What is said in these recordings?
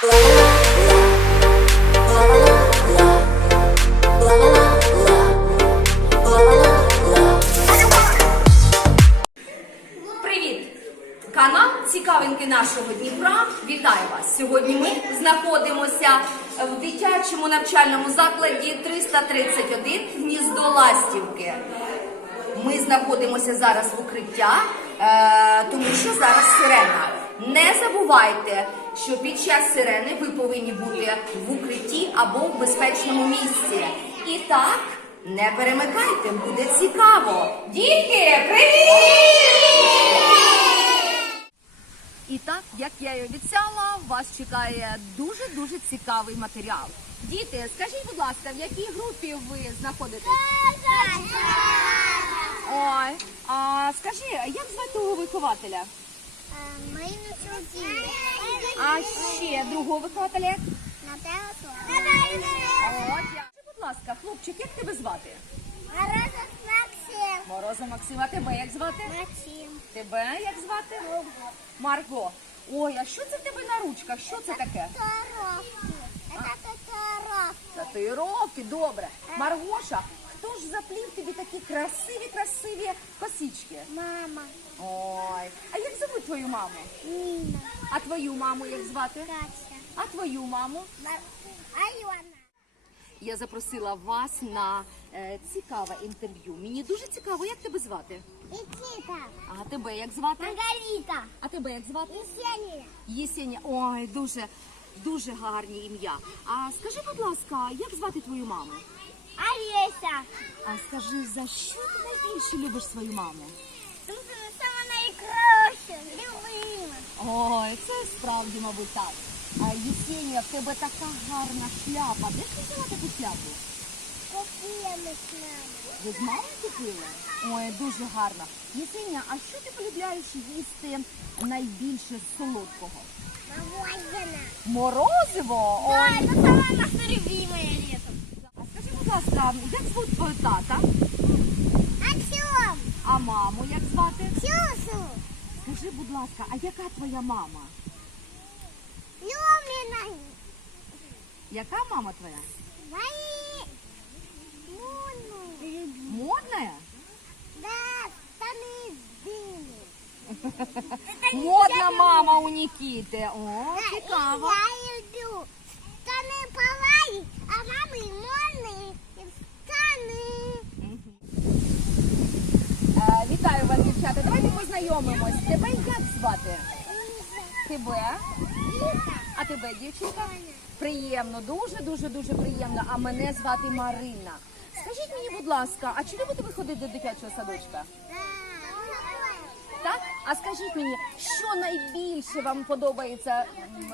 Привіт! Канал Цікавинки нашого Дніпра. Вітаю вас! Сьогодні ми знаходимося в дитячому навчальному закладі 331 гніздо Ластівки. Ми знаходимося зараз в укриття, е, тому що зараз сирена. Не забувайте, що під час сирени ви повинні бути в укритті або в безпечному місці. І так, не перемикайте, буде цікаво. Дітки, привіт! І так, як я і обіцяла, вас чекає дуже-дуже цікавий матеріал. Діти, скажіть, будь ласка, в якій групі ви знаходитесь? Ой, а скажи, як звати того вихователя? Ми не чуді. А ще другого вихователя? як? На телефон. От, я. Скажи, будь ласка, хлопчик, як тебе звати? Морозов Максим. Мороза Максима, тебе як звати? Максим. Тебе як звати? Марго. Марго. Ой, а що це в тебе на ручках? Що це таке? Татуировки. Это татуировки. Татуїровки, добре. Маргоша, хто ж заплів тобі такі красиві, красиві косички? Мама. Ой, а як зовуть твою маму? Нина. А твою маму як звати? Катя. А твою маму? Альона. Я запросила вас на е, цікаве інтерв'ю. Мені дуже цікаво, як тебе звати? Никита. А тебе як звати? Маргарита. А тебе як звати? Есения. Єсеня. Ой, дуже, дуже гарні ім'я. А скажи, будь ласка, як звати твою маму? Олеся. А скажи, за що ти найбільше любиш свою маму? Тому що вона сама. Любима. Ой, це справді, мабуть, так. А Єсенія, в тебе така гарна шляпа. Де ж ти взяла таку шляпу? Купила ми мамою. Ви з мамою купили? Ой, дуже гарно. Єсенія, а що ти полюбляєш їсти найбільше солодкого? Морозиво? Да, Ой. это самая наша любимая летом. А скажи, будь ласка, як звуть твого тата? Артем. А маму як звати? Сюсу. Скажи, будь ласка, а яка твоя мама? Люмина. Яка мама твоя? Мои. Муну. Модная? Да, длинные. Модна мама у Нікіти. О, Да, цікаво. Давайте познайомимось. Тебе як звати? Тебе? А тебе, дівчинка? Приємно, дуже, дуже, дуже приємно. А мене звати Марина. Скажіть мені, будь ласка, а чи любите ви ходити до дитячого садочка? Так? А скажіть мені, що найбільше вам подобається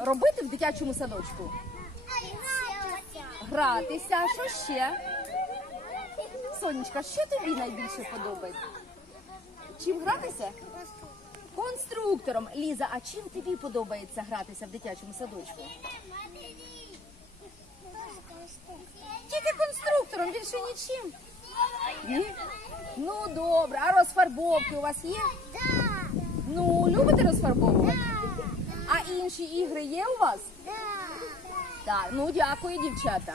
робити в дитячому садочку? Гратися, а що ще? Сонечка, що тобі найбільше подобається? Чим гратися? Конструктором. Ліза, а чим тобі подобається гратися в дитячому садочку? Тільки конструктором, більше нічим. Ні? Ну добре, а розфарбовки у вас є? Да, Ну, любите розфарбовувати? А інші ігри є у вас? да. Так, ну дякую, дівчата.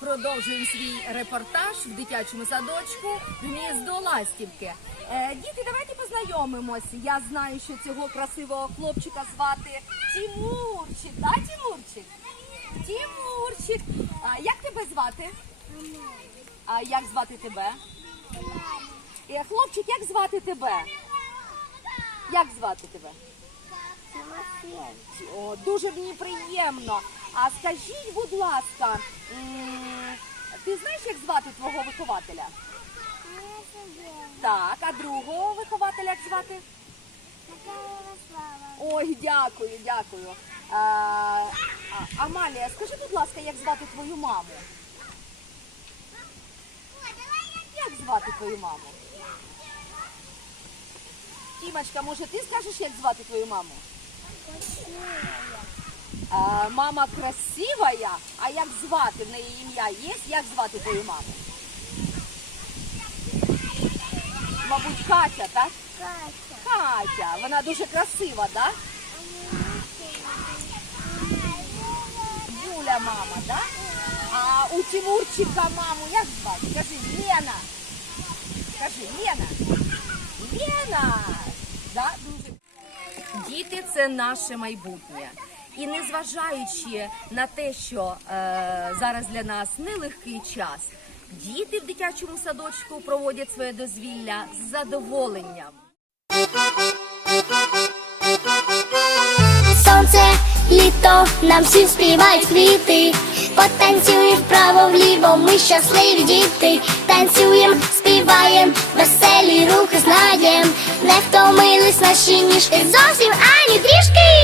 Продовжуємо свій репортаж в дитячому садочку гніздо Ластівки. Е, діти, давайте познайомимось. Я знаю, що цього красивого хлопчика звати Тімурчик. Да, Тімурчик? Тімурчик. А, як тебе звати? А як звати тебе? Е, хлопчик, як звати тебе? Як звати тебе? О, дуже мені приємно. А скажіть, будь ласка, ти знаєш, як звати твого вихователя? Так, а другого вихователя як звати? Ой, дякую, дякую. А, Амалія, скажи, будь ласка, як звати твою маму? Як звати твою маму? Тімочка, може ти скажеш, як звати твою маму? А, мама красивая, а як звати в неї ім'я є? Як звати твою маму? Мабуть, Катя, так? Катя. Катя, вона дуже красива, так? Юля мама, да? А у Тимурчика маму як звати? Кажи, Лена. Кажи, Лена. Лена. Да? Дуже. Діти це наше майбутнє. І незважаючи на те, що е, зараз для нас нелегкий час, діти в дитячому садочку проводять своє дозвілля з задоволенням. Сонце, літо, нам всім співають квіти. Потанцюємо вправо вліво, ми щасливі діти. Танцюєм, співаєм, веселі рухи знаєм. Не втомились наші ніжки зовсім ані трішки.